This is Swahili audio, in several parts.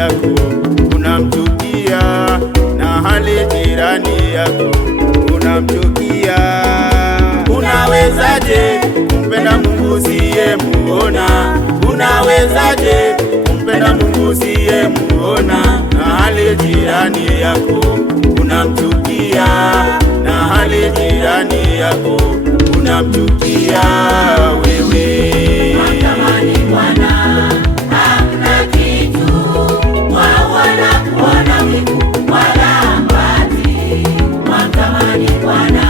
yako unamchukia, na hali jirani yako unamchukia. Unawezaje kumpenda Mungu usiyemuona? Unawezaje kumpenda Mungu usiyemuona, na hali jirani yako unamchukia, na hali jirani yako unamchukia wewe. Mwamtamani Bwana, hamna kitu, wao wanakuona wivu wala hapati. Mwamtamani Bwana,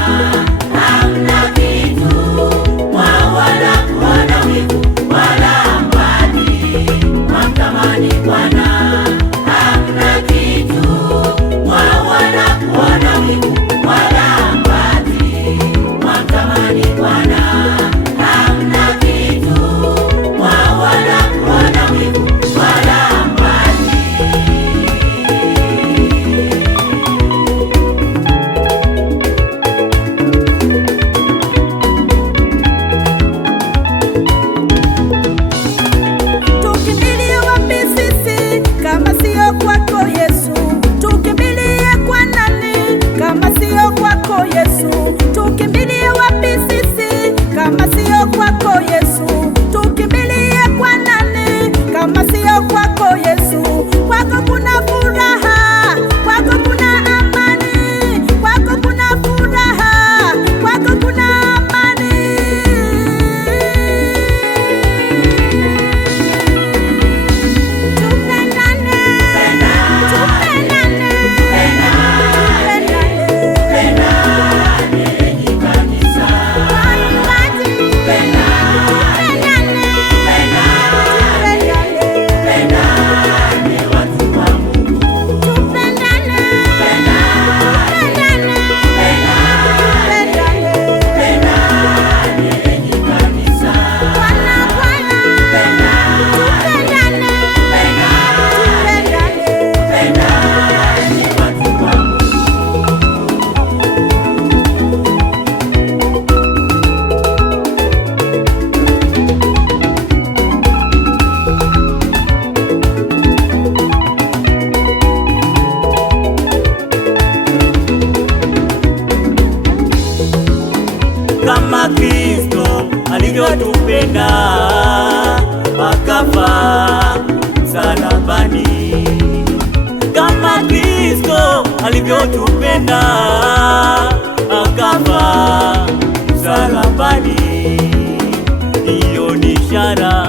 hamna kitu, wao wanakuona wivu wala hapati. Mwamtamani Bwana, hamna kitu, wao wanakuona wivu wala hapati. Mwamtamani Bwana, hamna kitu, wao wanakuona wivu wala hapati. Tukimbilie wapi sisi kama sio kwako Yesu? Tukimbilie kwa nani kama sio kwako Yesu? Tukimbilie wapi sisi kama sio kwako Yesu? Tukimbilie kwa nani kama sio kwako Yesu? Kwako kuna furaha, kwako kuna amani, kwako kuna furaha, kwako kuna amani. Tupendane, tupendane, Pendane enyi kanisa, pendane watu wa Mungu, pendane enyi kanisa, pendane watu wa Mungu. Kama Kristo alivyotupenda akafa msalabani, kama Kristo alivyotupenda akafa msalabani, hiyo ni ishara